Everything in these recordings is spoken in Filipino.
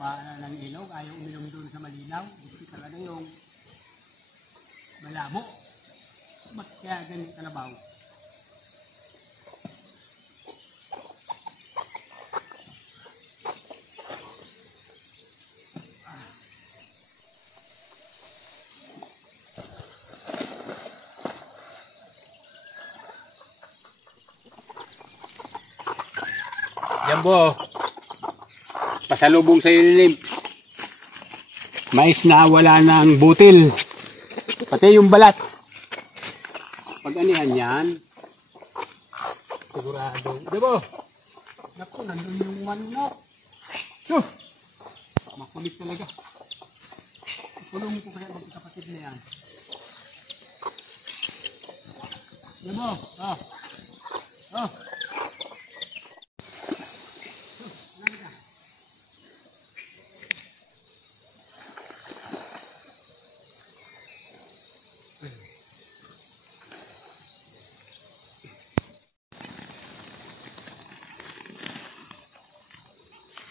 Baka ng ilog, ayaw uminom doon sa malinaw. Gusto talaga yung malabo. Ba't kaya ganyan kalabaw? Jambo, pasalubong sa iyo ni Limps. Mais na wala ng butil. Pati yung balat. Pag anihan yan, sigurado. Jambo, naku, nandun yung manok. Makulit talaga. Kulong ko kaya magkakapatid na yan. Jambo,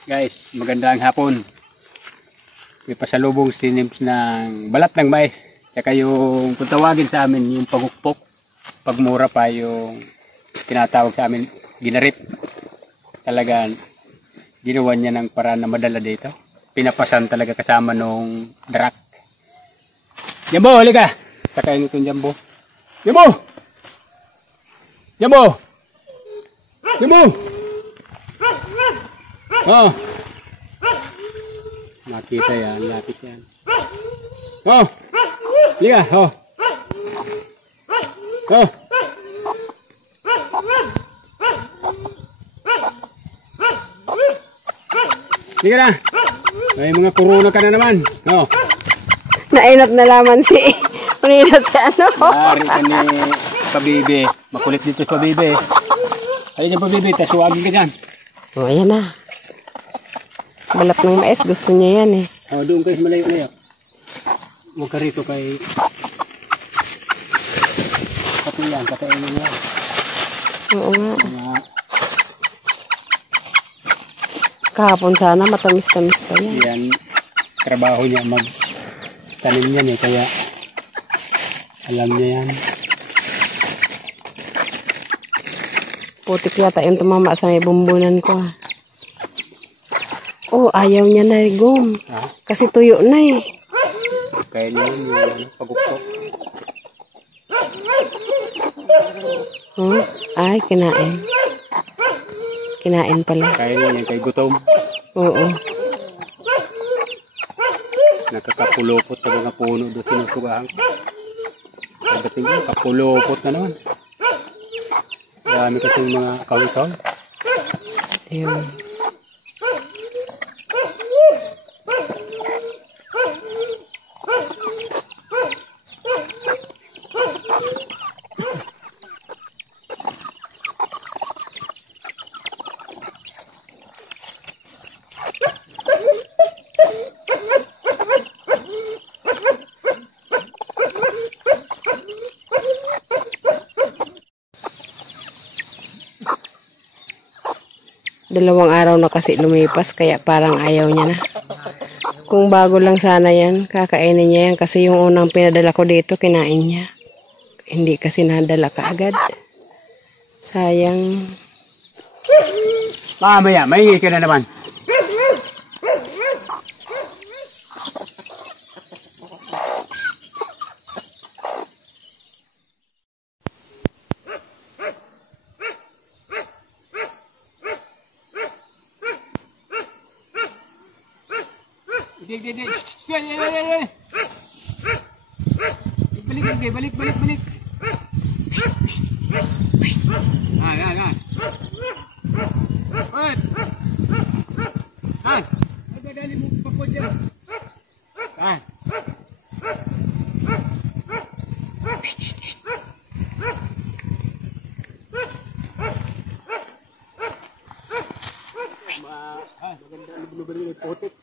guys, magandang hapon. May pasalubong si Limps ng balat ng mais. Tsaka yung kung tawagin sa amin, yung pagukpok. Pagmura pa yung tinatawag sa amin, ginarip. Talagang ginawa niya ng paraan na madala dito. Pinapasan talaga kasama nung darak. Jambo, halika! Takain itong Jambo. Jambo! Jambo! Jambo! Oh. Nakita yan, lapit yan. Oh. Liga, oh. Oh. Liga na. May mga corona ka na naman. Oh. Nainap na laman si Manila si ano. Dari ka ni Pabibi. Makulit dito si Pabibi. Ayun yung Pabibi, tasuwagin ka dyan. Oh, ayan na. Balat ng mais, gusto niya yan eh. Oh, doon kayo malayo-layo. Huwag ka rito kay katuyan, katayin mo yan. Oo nga. Kahapon sana, matamis-tamis pa yan. Yan, trabaho niya mag-tanim yan eh, kaya alam niya yan. Putik yata yung tumama sa may bumbunan ko. Oh, ayaw niya na gum. Kasi tuyo na eh. Kaya niya yung pagukpok. Ay, kinain. Kinain pala. Kaya niya yung kay gutom. Oo. Nakakapulupot sa mga puno doon sinusugahan ko. Pagdating ko, kapulupot na naman. Marami kasi yung mga kawi-kawi. Ayun. Dalawang araw na kasi lumipas kaya parang ayaw niya na. Kung bago lang sana yan, kakainin niya yan kasi yung unang pinadala ko dito, kinain niya. Hindi kasi nadala kaagad. Sayang. Mamaya, mahingi ka na naman. Balik. Han. Han. Ada dali mo pa dyan. Han. Maganda ang blueberry ng potet.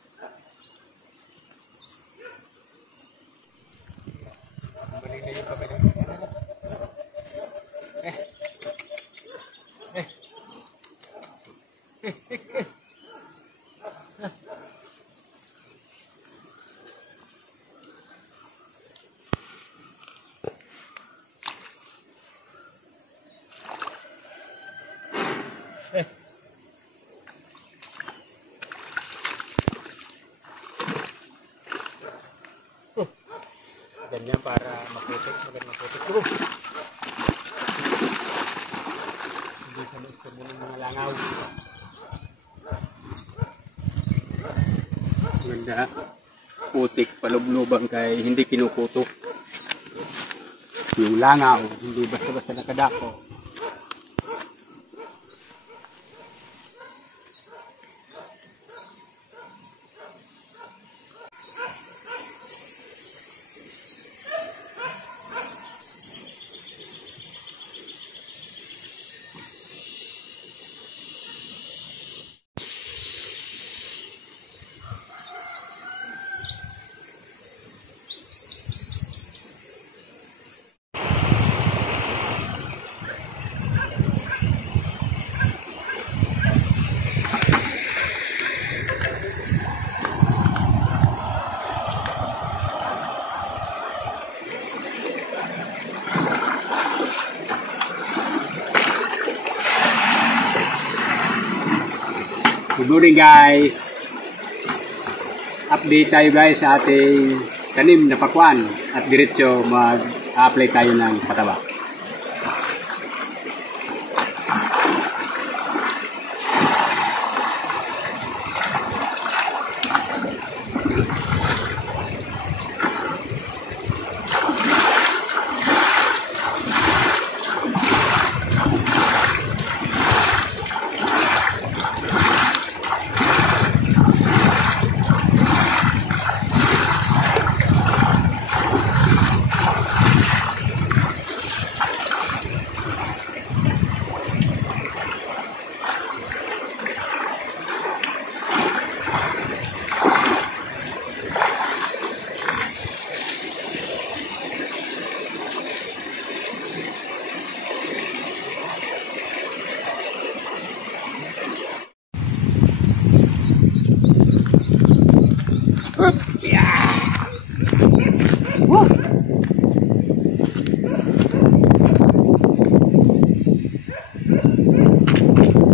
Ganyan para maputik. Magandang maputik. Oh! Hindi ka na-istorbo ng mga langaw. Maganda. Putik, palublubang kay hindi kinukutok. Yung langaw, hindi basta-basta nakadako. Good morning guys! Update tayo guys sa ating tanim na pakwan at diretso mag-apply tayo ng pataba.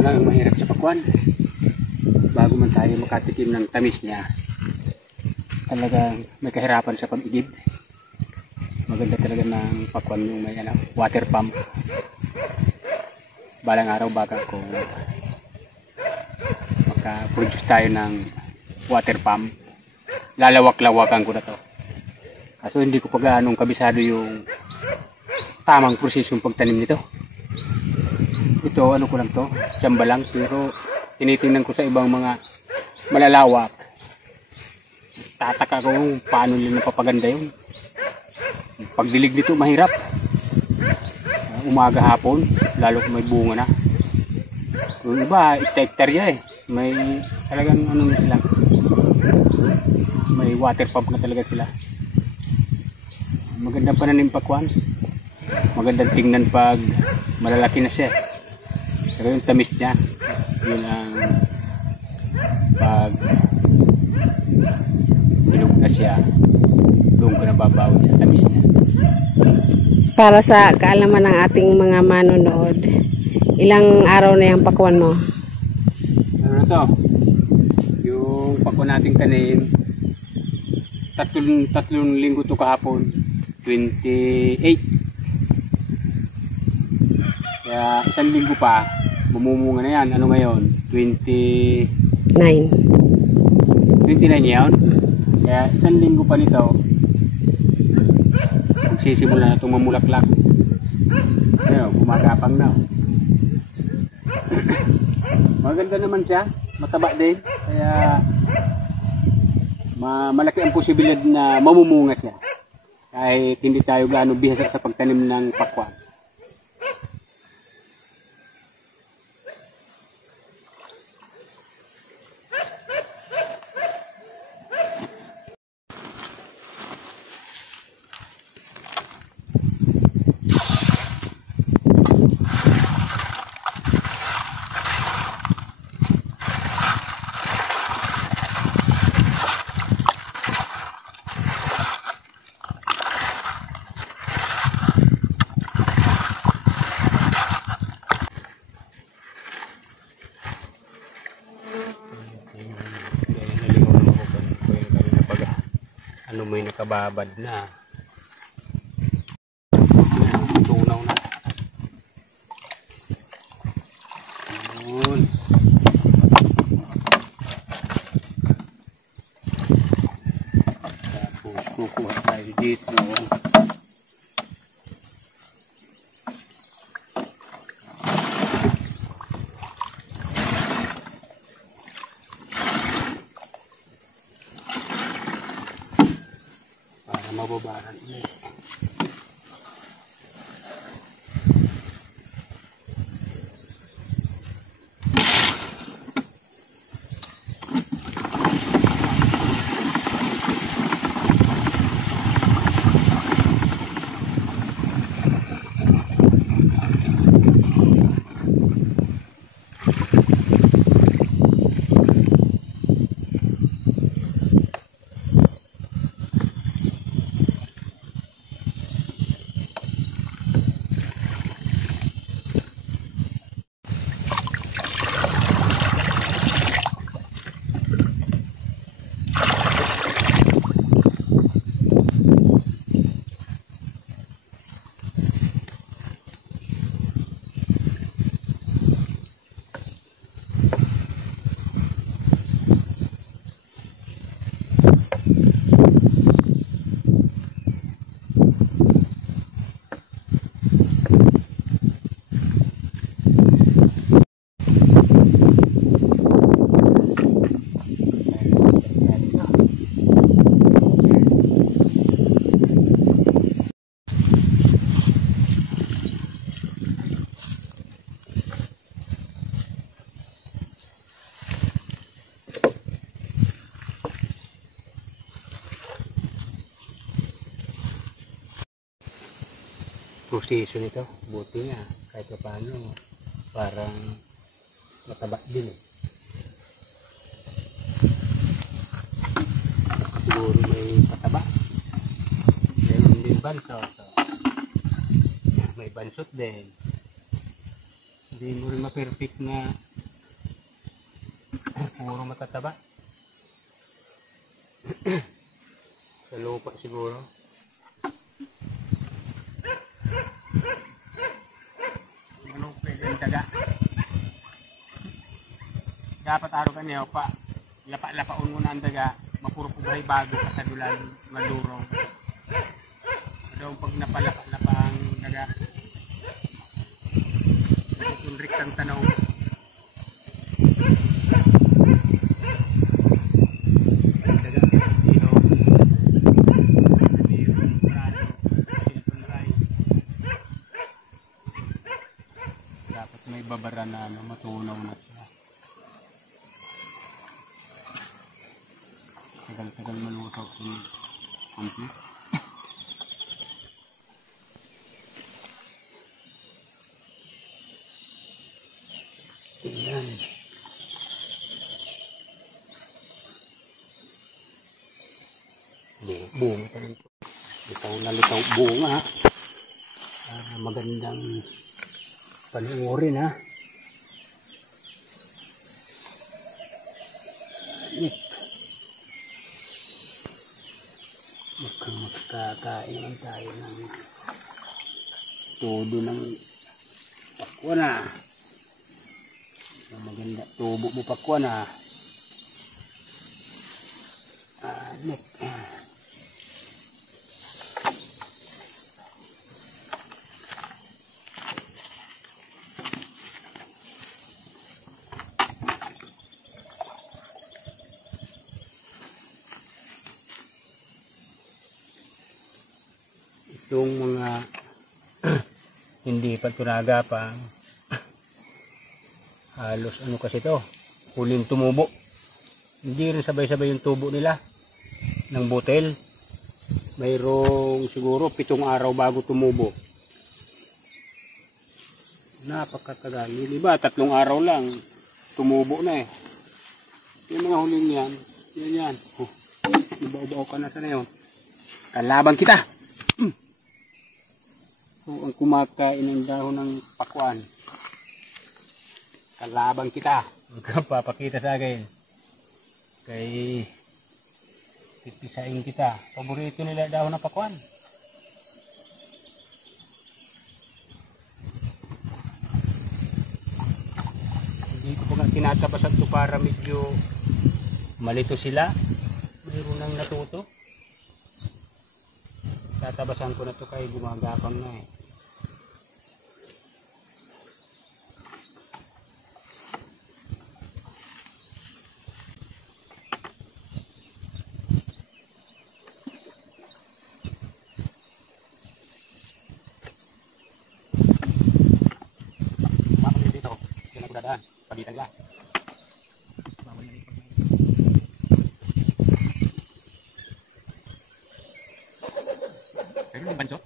Talagang mahirap sa pakwan. Bago man tayo makatikim ng tamis niya, talagang may kahirapan sa pag-igib. Maganda talaga ng pakwan yung may water pump. Balang araw baka kung maka-produce tayo ng water pump, lalawak-lawakan ko na to. Kaso hindi ko pa gaanong kabisado yung tamang prosesong pagtanim nito. Ito ano ko lang to, tsamba lang, pero tinitingnan ko sa ibang mga malalawak. Tataka ko kung paano nila napapaganda yun. Pagdilig nito mahirap. Umaga hapon, lalo kung may bunga na. Yung iba, hektarya eh. May talagang ano na sila. May water pump na talaga sila. Magandang pananim pakwan. Magandang tingnan pag malalaki na siya. Pero yung tamis niya, yun ang pag bilog na siya, doon ko nababawit sa tamis niya. Para sa kaalaman ng ating mga manonood, ilang araw na yung pakwan mo? Ano na to? Yung pakwan nating tanim, tatlong linggo to kahapon, 28. Kaya isang linggo pa, mamumunga na yan. Ano ngayon? 29 yan. Kaya isang linggo pa nito, magsisimula na itong mamulaklak. Ayun, gumagapang na. Maganda naman siya. Mataba din. Kaya malaki ang posibilidad na mamumunga siya. Kahit hindi tayo gaano bihasa sa pagtanim ng pakwan. Ano may nakababad na. kukuha tayo dito. Para mababaran ulit. Proseso nito, buti nga kahit pa paano parang mataba din eh. Siguro may pataba, meron din bansot, may bansot din. Hindi mo rin ma-perfect na puro matataba. Sa lupa siguro. Anong pwede ang daga? Dapat araw ka niyo pa. Lapa-lapaon mo na ang daga. Mapuro-puray bago kasadulan malurong. So pag napalapa-lapa ang daga, natitunrik ang tanaw. Babara na matunaw na siya. Tagal-tagal malusaw kung kunti. Tingnan. Bunga pa rin po. Litaw na litaw bunga. Magandang panuorin ha. Mukhang magkakain tayo ng todo ng pakwan ha. Maganda tubo mo pakwan ha. Anik. Itong mga hindi pa tunaga pa, halos ano kasi to, huling tumubo. Hindi rin sabay-sabay yung tubo nila ng butel. Mayroong siguro 7 araw bago tumubo. Napakatagal. Yung iba 3 araw lang tumubo na eh. Yung mga huling yan, yan. Iba-ubaw ka na sa na yun. Kalaban kita! So, ang kumakain ng dahon ng pakwan, kalaban kita. Papakita sa akin. Kay pipisain kita. Paborito nila dahon ng pakwan. Hindi ko pa tinatabasan ito para medyo malito sila. Mayroon nang natuto. Tatabasan ko na to kay gumagapang na eh. Mamali dito. Yan ako dadaan. Pagitan lang. Pero yung banso.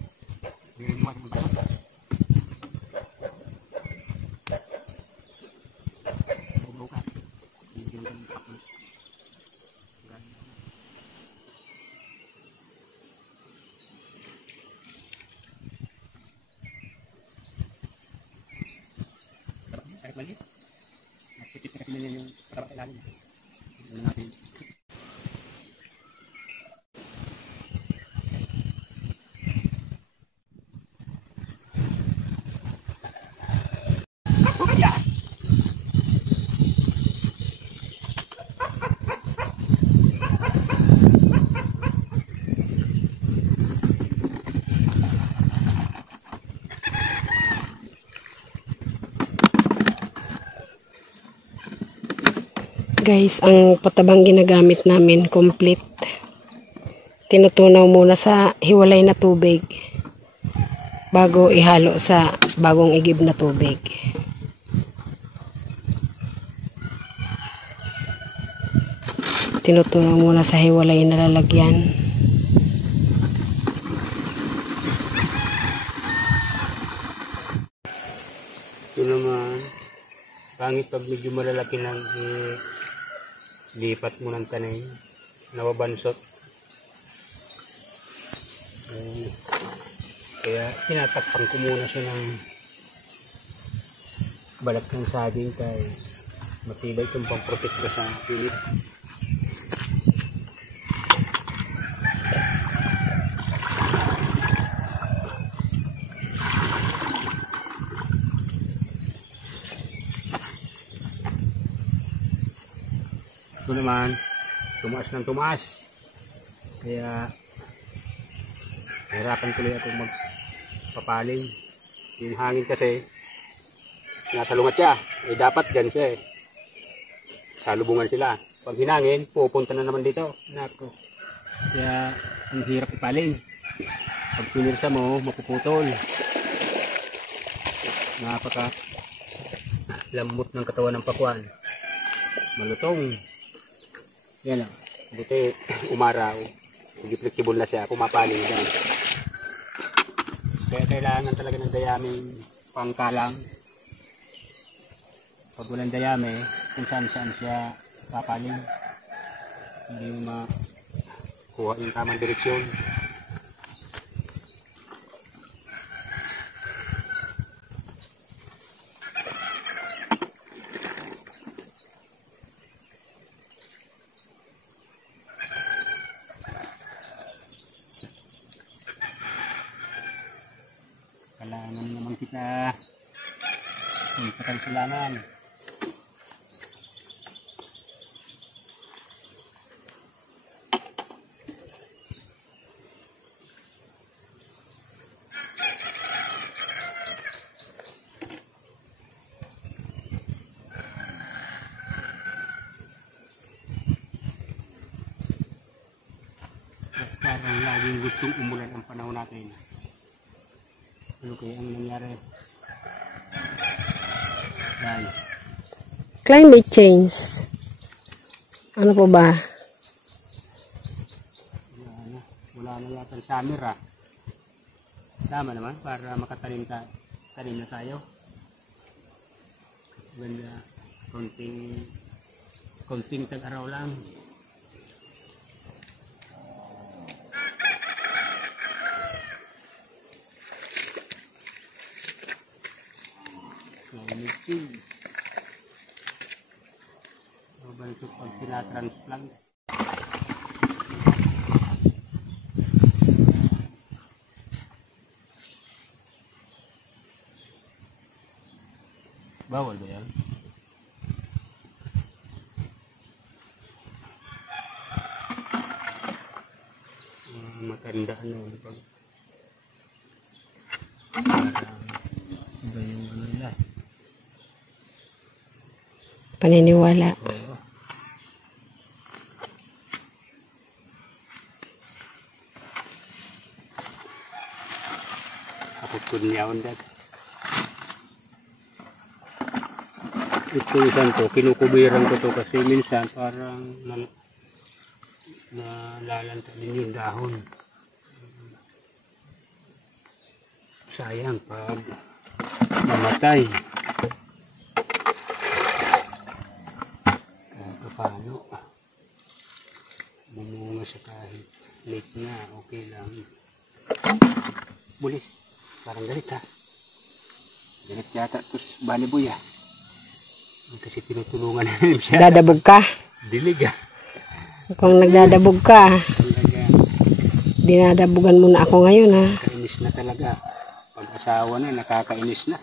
Yung banso. Kahit maliit. Masipit na kasi nila yung pataba ilalim. Ano natin. Guys, ang patabang ginagamit namin complete. Tinutunaw muna sa hiwalay na tubig bago ihalo sa bagong igib na tubig. Tinutunaw muna sa hiwalay na lalagyan. Ito naman, pangit pag medyo malalaki ng lipat mo ng tanim, nawabansot. Kaya tinatakpan ko muna siya ng balat ng saging kay matibay itong pang-protect ko sa pilit. Ito naman, tumaas ng tumaas. Kaya, nahirapan tuloy ako magpapaling. Yung hangin kasi, nasa lungat siya. Eh dapat dyan siya eh. Salubungan sila. Pag hinangin, pupunta na naman dito. Nako. Kaya, ang hirap ipaling. Pag pinirsa mo, mapuputol. Napaka lambot ng katawan ng pakwan. Malutong. Yan lang. Buti umaraw. Hindi flexible na siya. Pumapaling yan. Kaya kailangan talaga ng dayaming pangkalang. Pag walang dayame, kung saan siya papaling. Hindi mo makuha yung tamang direksyon. Kailangan naman kita magpatang silangan. Parang laging gustong umulan ang panahon natin. Ano kaya ang nangyari? Yan. Climate change. Ano po ba? Wala na yata ang summer ah. Tama naman para makatanim tanim na tayo. Ganda. Konting tag-araw lang. Climate change. Mabansok pag sinatransplant. Bawal ba yan? Matanda ano. paniniwala. Ako po niya undag. Ito isang to, kinukubiran ko to kasi minsan parang nalalanta din yung dahon. Sayang pag mamatay. Kahit paano. Bumunga sa kahit late na, okay lang. Bulis. Parang galit ha. Galit yata. Tapos baliboy ha. Kasi tinutulungan namin siya. Dadabog ka. Dilig ha. Kung nagdadabog ka, Talaga. dinadabugan mo na ako ngayon ha. Nakakainis na talaga. Pag-asawa na, nakakainis na.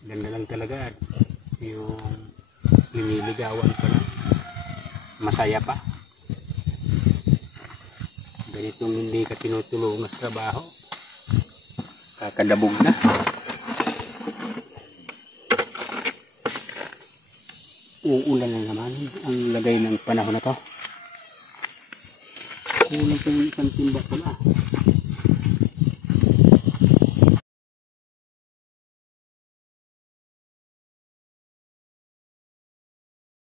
Ganda lang talaga. Yung liniligawan pa lang. Masaya pa. Ganitong hindi ka tinutulungan sa trabaho. Kakadabog na. Uulan na naman ang lagay ng panahon na to. Kulang pa yung isang timba pala.